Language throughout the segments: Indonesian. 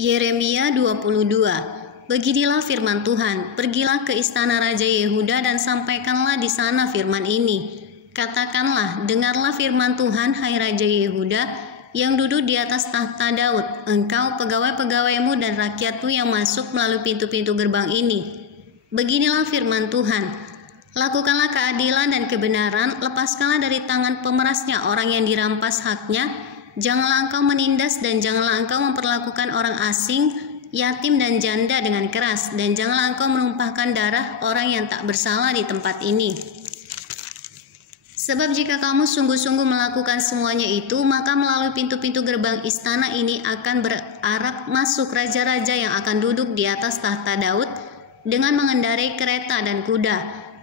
Yeremia 22. Beginilah firman Tuhan, pergilah ke istana Raja Yehuda dan sampaikanlah di sana firman ini. Katakanlah, dengarlah firman Tuhan, hai Raja Yehuda, yang duduk di atas tahta Daud, engkau, pegawai-pegawaimu dan rakyatmu yang masuk melalui pintu-pintu gerbang ini. Beginilah firman Tuhan, lakukanlah keadilan dan kebenaran, lepaskanlah dari tangan pemerasnya orang yang dirampas haknya. Janganlah engkau menindas dan janganlah engkau memperlakukan orang asing, yatim dan janda dengan keras, dan janganlah engkau menumpahkan darah orang yang tak bersalah di tempat ini. Sebab jika kamu sungguh-sungguh melakukan semuanya itu, maka melalui pintu-pintu gerbang istana ini akan berarak masuk raja-raja yang akan duduk di atas tahta Daud dengan mengendarai kereta dan kuda.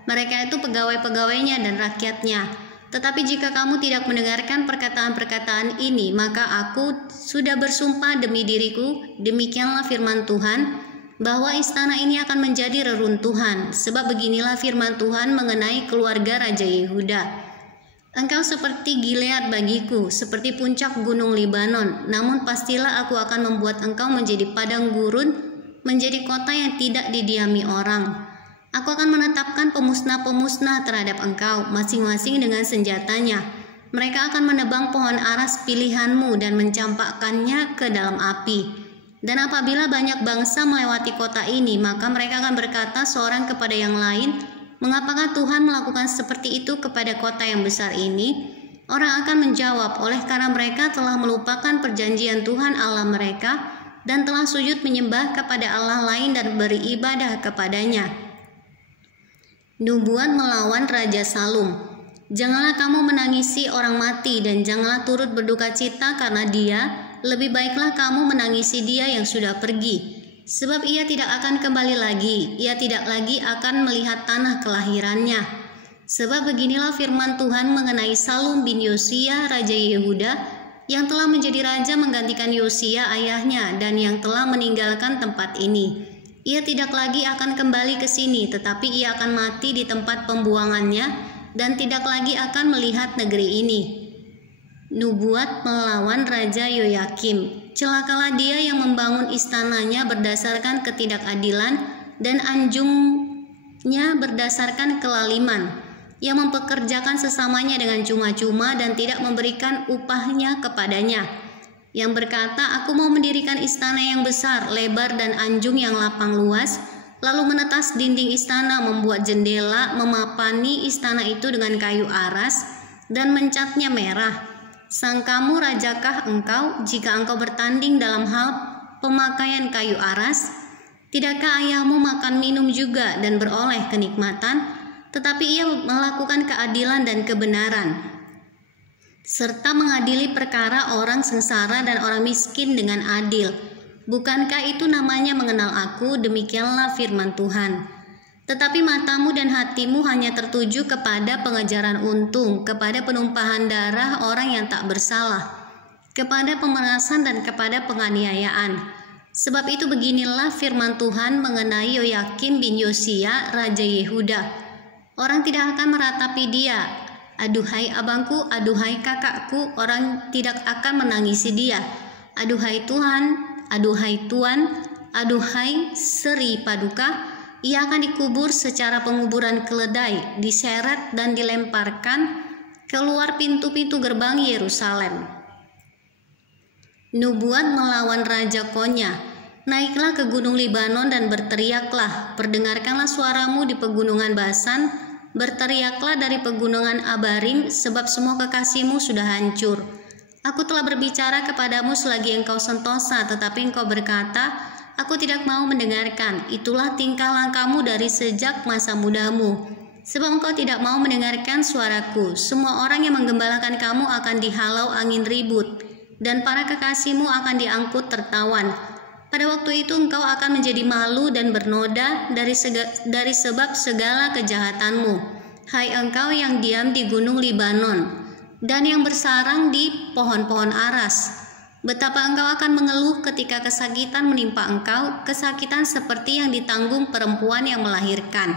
Mereka itu pegawai-pegawainya dan rakyatnya. Tetapi jika kamu tidak mendengarkan perkataan-perkataan ini, maka aku sudah bersumpah demi diriku, demikianlah firman Tuhan, bahwa istana ini akan menjadi reruntuhan. Sebab beginilah firman Tuhan mengenai keluarga Raja Yehuda. Engkau seperti Gilead bagiku, seperti puncak gunung Libanon. Namun pastilah aku akan membuat engkau menjadi padang gurun, menjadi kota yang tidak didiami orang. Aku akan menetapkan pemusnah-pemusnah terhadap engkau, masing-masing dengan senjatanya. Mereka akan menebang pohon aras pilihanmu dan mencampakkannya ke dalam api. Dan apabila banyak bangsa melewati kota ini, maka mereka akan berkata seorang kepada yang lain, mengapakah Tuhan melakukan seperti itu kepada kota yang besar ini? Orang akan menjawab, oleh karena mereka telah melupakan perjanjian Tuhan Allah mereka dan telah sujud menyembah kepada Allah lain dan beribadah kepadanya. Nubuat melawan Raja Salum. Janganlah kamu menangisi orang mati dan janganlah turut berduka cita karena dia, lebih baiklah kamu menangisi dia yang sudah pergi. Sebab ia tidak akan kembali lagi, ia tidak lagi akan melihat tanah kelahirannya. Sebab beginilah firman Tuhan mengenai Salum bin Yosia, Raja Yehuda, yang telah menjadi raja menggantikan Yosia ayahnya dan yang telah meninggalkan tempat ini. Ia tidak lagi akan kembali ke sini, tetapi ia akan mati di tempat pembuangannya dan tidak lagi akan melihat negeri ini. Nubuat melawan Raja Yoyakim. Celakalah dia yang membangun istananya berdasarkan ketidakadilan dan anjungnya berdasarkan kelaliman, yang mempekerjakan sesamanya dengan cuma-cuma dan tidak memberikan upahnya kepadanya. Yang berkata, aku mau mendirikan istana yang besar, lebar dan anjung yang lapang luas, lalu menetas dinding istana, membuat jendela, memapani istana itu dengan kayu aras, dan mencatnya merah. Sangkamu rajakah engkau jika engkau bertanding dalam hal pemakaian kayu aras? Tidakkah ayahmu makan minum juga dan beroleh kenikmatan? Tetapi ia melakukan keadilan dan kebenaran, serta mengadili perkara orang sengsara dan orang miskin dengan adil. Bukankah itu namanya mengenal aku? Demikianlah firman Tuhan. Tetapi matamu dan hatimu hanya tertuju kepada pengejaran untung, kepada penumpahan darah orang yang tak bersalah, kepada pemerasan dan kepada penganiayaan. Sebab itu beginilah firman Tuhan mengenai Yoyakim bin Yosia, Raja Yehuda. Orang tidak akan meratapi dia. Aduhai abangku, aduhai kakakku, orang tidak akan menangisi dia. Aduhai Tuhan, aduhai Tuan, aduhai Seri Paduka, ia akan dikubur secara penguburan keledai, diseret dan dilemparkan keluar pintu-pintu gerbang Yerusalem. Nubuat melawan Raja Konya. Naiklah ke gunung Libanon dan berteriaklah, perdengarkanlah suaramu di pegunungan Basan, berteriaklah dari pegunungan Abarim, sebab semua kekasihmu sudah hancur. Aku telah berbicara kepadamu selagi engkau sentosa, tetapi engkau berkata, aku tidak mau mendengarkan. Itulah tingkah langkahmu dari sejak masa mudamu. Sebab engkau tidak mau mendengarkan suaraku. Semua orang yang menggembalakan kamu akan dihalau angin ribut, dan para kekasihmu akan diangkut tertawan. Pada waktu itu engkau akan menjadi malu dan bernoda dari sebab segala kejahatanmu. Hai engkau yang diam di gunung Libanon dan yang bersarang di pohon-pohon aras. Betapa engkau akan mengeluh ketika kesakitan menimpa engkau, kesakitan seperti yang ditanggung perempuan yang melahirkan.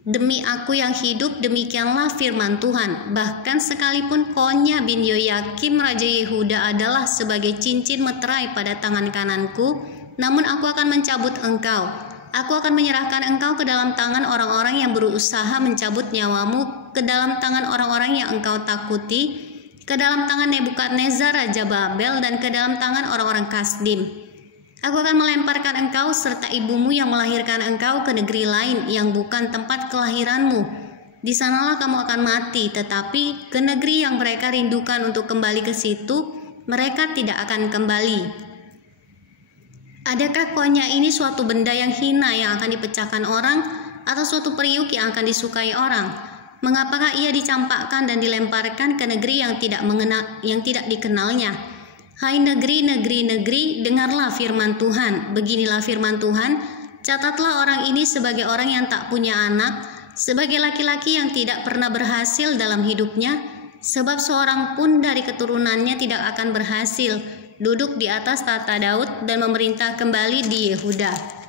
Demi aku yang hidup, demikianlah firman Tuhan. Bahkan sekalipun Konya bin Yoyakim Raja Yehuda adalah sebagai cincin meterai pada tangan kananku, namun aku akan mencabut engkau. Aku akan menyerahkan engkau ke dalam tangan orang-orang yang berusaha mencabut nyawamu, ke dalam tangan orang-orang yang engkau takuti, ke dalam tangan Nebukadnezar Raja Babel, dan ke dalam tangan orang-orang Kasdim. Aku akan melemparkan engkau serta ibumu yang melahirkan engkau ke negeri lain yang bukan tempat kelahiranmu. Di sanalah kamu akan mati, tetapi ke negeri yang mereka rindukan untuk kembali ke situ, mereka tidak akan kembali. Adakah Konya ini suatu benda yang hina yang akan dipecahkan orang, atau suatu periuk yang akan disukai orang? Mengapakah ia dicampakkan dan dilemparkan ke negeri yang tidak dikenalnya? Hai negeri, dengarlah firman Tuhan. Beginilah firman Tuhan, catatlah orang ini sebagai orang yang tak punya anak, sebagai laki-laki yang tidak pernah berhasil dalam hidupnya, sebab seorang pun dari keturunannya tidak akan berhasil duduk di atas tahta Daud dan memerintah kembali di Yehuda.